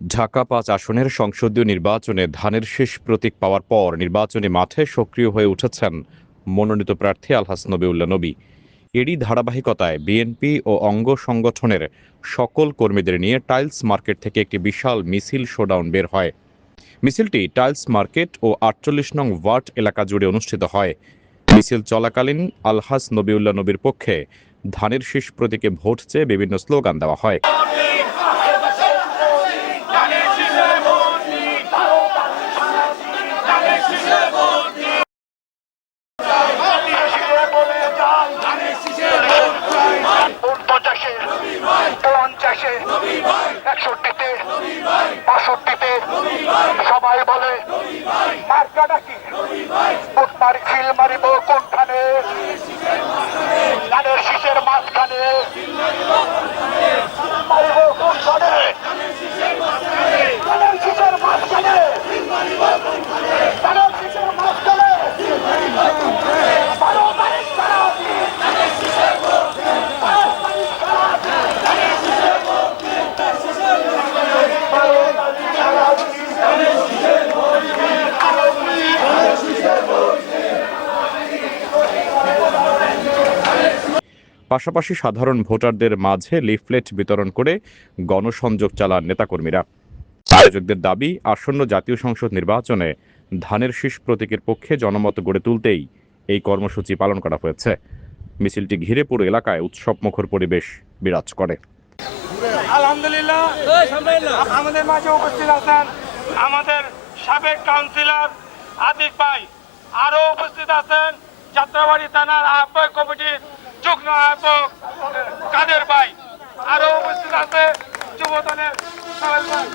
ঢাকা-৫ আসনের সংসদীয় নির্বাচনে ধানের শীষ প্রতীক পাওয়ার পর নির্বাচনী মাঠে সক্রিয় হয়ে উঠেছেন মনোনীত প্রার্থী আলহাজ নবিউল্লাহ নবী। এরই ধারাবাহিকতায় বিএনপি ও অঙ্গ সংগঠনের সকল কর্মীদের নিয়ে টাইলস মার্কেট থেকে একটি বিশাল মিছিল শোডাউন বের হয়। মিছিলটি টাইলস মার্কেট ও ৪৮ নং ওয়ার্ড এলাকা জুড়ে অনুষ্ঠিত হয়। মিছিল চলাকালীন আলহাজ নবিউল্লাহ নবীর পক্ষে ধানের শীষ প্রতীকে ভোট চেয়ে বিভিন্ন স্লোগান দেওয়া হয়। সবাই বলে মার্কাটা কি খিল মারিব কোনখানে, ধানের শীষের মাঝখানে মারিব কোনখানে, ধানের শীষের মাঝখানে, ধানের শীষের মাঝখানে 12 তারিখ ছাড়া পাশাপাশি সাধারণ ভোটারদের মাঝে লিফলেট বিতরণ করে গণসংযোগ চালান নেতাকর্মীরা। আয়োজকদের দাবি, আসন্ন জাতীয় সংসদ নির্বাচনে ধানের শীষ প্রতীকের পক্ষে জনমত গড়ে তুলতেই এই কর্মসূচি পালন করা হয়েছে। মিছিলটি ঘিরে পুরো এলাকায় উৎসবমুখর পরিবেশ বিরাজ করে। আলহামদুলিল্লাহ আমাদের মাঝে উপস্থিত আছেন আমাদের সাবেক কাউন্সিলর আতিক ভাই, আরো উপস্থিত আছেন যাত্রাবাড়ি থানার আহ্বায়ক কমিটির যুগ্ম আহ্বায়ক কাদের ভাই, আরো উপস্থিত আছে যুবদলের সোহেল ভাই,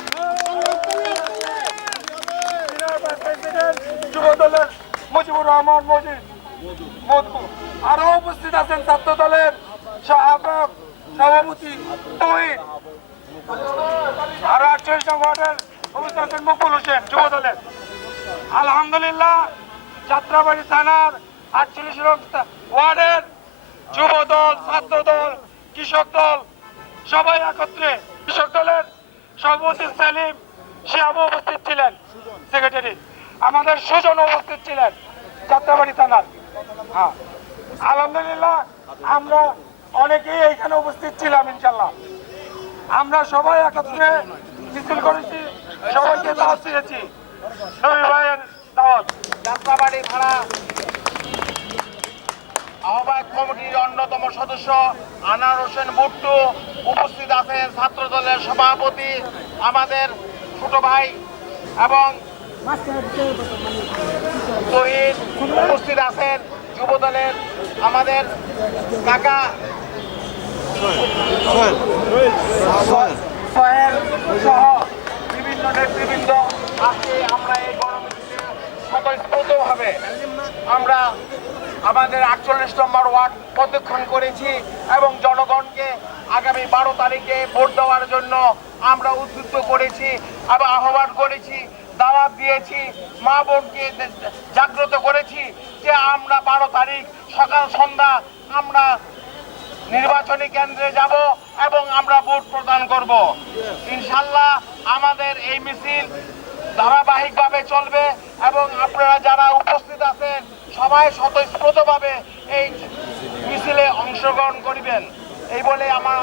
যুবদলের মুজিবুর রহমান মধু, আরো উপস্থিত আছেন ছাত্র দলের আহ্বায়ক সভাপতি তৌহিদ, আরো 48 নং ওয়ার্ডের উপস্থিত আছেন মুকুল হোসেন যুব দলের। আলহামদুলিল্লাহ যাত্রাবাড়ি থানার 48 নং ওয়ার্ডের যুব দল, ছাত্র দল, কৃষক দল সবাই একত্রে, কৃষক দলের সভাপতি সেলিম শিয়াবু উপস্থিত ছিলেন, সেক্রেটারি আমাদের সুজন উপস্থিত ছিলেন যাত্রাবাড়ি থানার। হ্যাঁ আলহামদুলিল্লাহ আমরা অনেকেই এইখানে উপস্থিত ছিলাম। ইনশাল্লাহ আমরা সবাই একত্রে মিছিল করেছি, সবাইকে দাওয়াত দিয়েছি। নবী ভাইয়ের দাওয়াত, যাত্রাবাড়ি ভাড়া আহ্বায়ক কমিটির অন্যতম সদস্য আনার হোসেন বুট্টু উপস্থিত আছেন, ছাত্র দলের সভাপতি আমাদের ছোট ভাই এবং তহিদ উপস্থিত আছেন, যুব দলের আমাদের কাকা সোহেল সহ বিভিন্ন নেতৃবৃন্দ আজকে আমরা এই গণমিছিলে স্বতঃস্ফূর্তভাবে আমরা আমাদের 48 নম্বর ওয়ার্ড প্রদক্ষিণ করেছি এবং জনগণকে আগামী 12 তারিখে ভোট দেওয়ার জন্য আমরা উদ্বুদ্ধ করেছি এবং আহ্বান করেছি, দাওয়াত দিয়েছি, মা বোনকে জাগ্রত করেছি যে আমরা 12 তারিখ সকাল সন্ধ্যা আমরা নির্বাচনী কেন্দ্রে যাব এবং আমরা ভোট প্রদান করব। ইনশাল্লাহ আমাদের এই মিছিল ধারাবাহিকভাবে চলবে এবং আপনারা যারা উপস্থিত আছেন সবাই স্বতঃস্ফূর্তভাবে এই মিছিলে অংশগ্রহণ করিবেন, এই বলে আমার